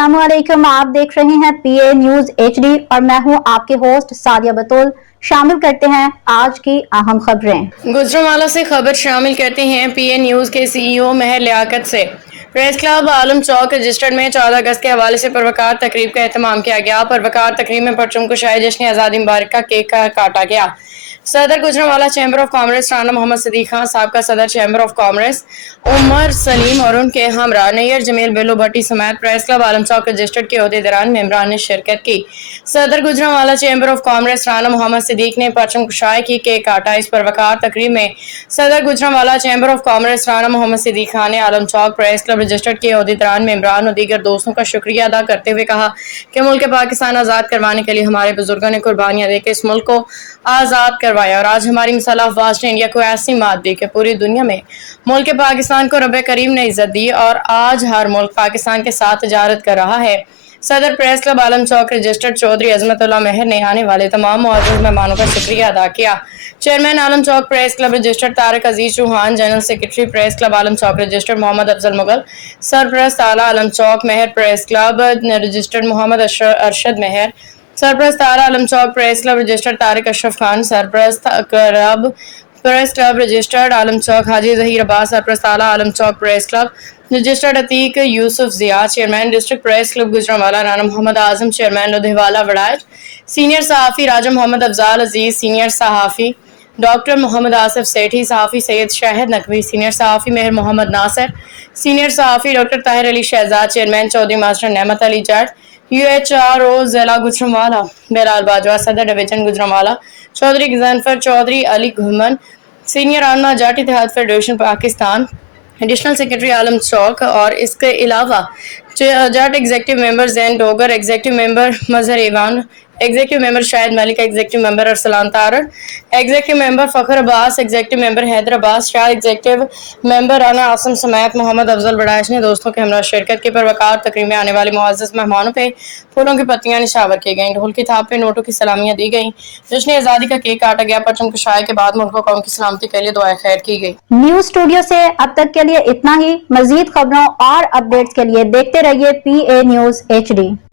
अस्सलामुअलैकुम, आप देख रहे हैं पीए न्यूज एचडी और मैं हूं आपके होस्ट सादिया बतूल। शामिल करते हैं आज की अहम खबरें। गुजरांवाला से खबर शामिल करते हैं पीए न्यूज के सीईओ महर लियाकत से। Press club Alam Chowk registered में 14 अगस्त के हवाले से परवकार तकरीब का एहतमाम किया गया। परवकार तकरीब में परचम कुशाई जश्न आज़ादी मुबारक का केक काटा गया। सदर Gujranwala chamber of commerce Rana Muhammad Sadiq Khan, साबका सदर chamber of commerce Umar Saleem और उनके हमरा नैयर जमील बिल्लू भट्टी समेत press club Alam Chowk registered के अहदेदारान मेंबरान ने शिरकत की। सदर Gujranwala chamber of commerce Rana Muhammad Sadiq ने परचम कुशाई की, केक काटा। इस परवकार तकरीब में सदर Gujranwala chamber of commerce Rana Muhammad Sadiq Khan ने Alam Chowk press club registered के अहदेदारान मेंबरान और दीगर दोस्तों का शुक्रिया अदा करते हुए कहा कि मुल्क पाकिस्तान आज़ाद करवाने के लिए हमारे बुजुर्गों ने कुर्बानियां देकर इस मुल्क को आज़ाद करवाया और आज हमारी मिसाल अफवाज ने इंडिया को ऐसी मात दी कि पूरी दुनिया में मुल्क पाकिस्तान को रब करीम ने इज्जत दी और आज हर मुल्क पाकिस्तान के साथ तजारत कर रहा है। सदर press club Alam Chowk registered Chaudhary Azmatullah महर ने आने वाले तमाम मुअज़्ज़ज़ मेहमानों का शुक्रिया अदा किया। Chairman Alam Chowk press club registered Tariq Aziz Chauhan, general secretary press club Alam Chowk registered Mohammad Afzal Mughal, सरप्रस्त आला Alam Chowk Mehar press club registered Mohammad Arshad Mehar, सरप्रस्त आला Alam Chowk press club registered Tariq Ashraf Khan, सरप्रस्त club press club registered Alam Chowk Haji Zaheer Abbas, सरप्रस्त आला Alam Chowk press club registered Atiq Yousuf Zia, chairman district press club Gujranwala Rana Mohammad Azam, chairman Ludhiala Waraich, senior सहाफ़ी राजा मोहम्मद अफजाल अजीज, सीनियर सहाफ़ी डॉक्टर मोहम्मद आसिफ सेठी, सहाफ़ी सैयद शाहिद नकवी, सीनियर सहाफ़ी मेहर मोहम्मद नासिर, सीनियर सहाफ़ी doctor Tahir Ali Shahzad, chairman Chaudhry master Naimat Ali Jat, UHRO जिला गुजरांवाला बेलाल बाजवा, सदर डिवीजन गुजरांवाला चौधरी गजनफर चौधरी अली घुमन, सीनियर आलमा जाट इत्तेहाद federation Pakistan, additional secretary Alam Chowk और इसके अलावा Jat executive member Zain Dogar, executive member Mazhar Ewan, executive member Shahid Malik, executive member Arsalan Tarar, executive member Fakhar Abbas, executive member Haider Abbas Shah, executive member Rana Asim समेत मोहम्मद अफजल वड़ाइच ने दोस्तों के हमरा शिरकत की। परवकार तकरीब में आने वाले मुअज़्ज़ज़ मेहमानों पे फूलों की पत्तियां निशावर की गईं, ढोल की थाप पे नोटों की सलामियां दी गईं, जश्न आज़ादी का केक काटा गया। परचम कुशाई के बाद मुल्क कौम की सलामती के लिए दुआ खैर की गई। न्यूज स्टूडियो से अब तक के लिए इतना ही। मजीद खबरों और अपडेट्स के लिए देखते रहिए पीए न्यूज HD।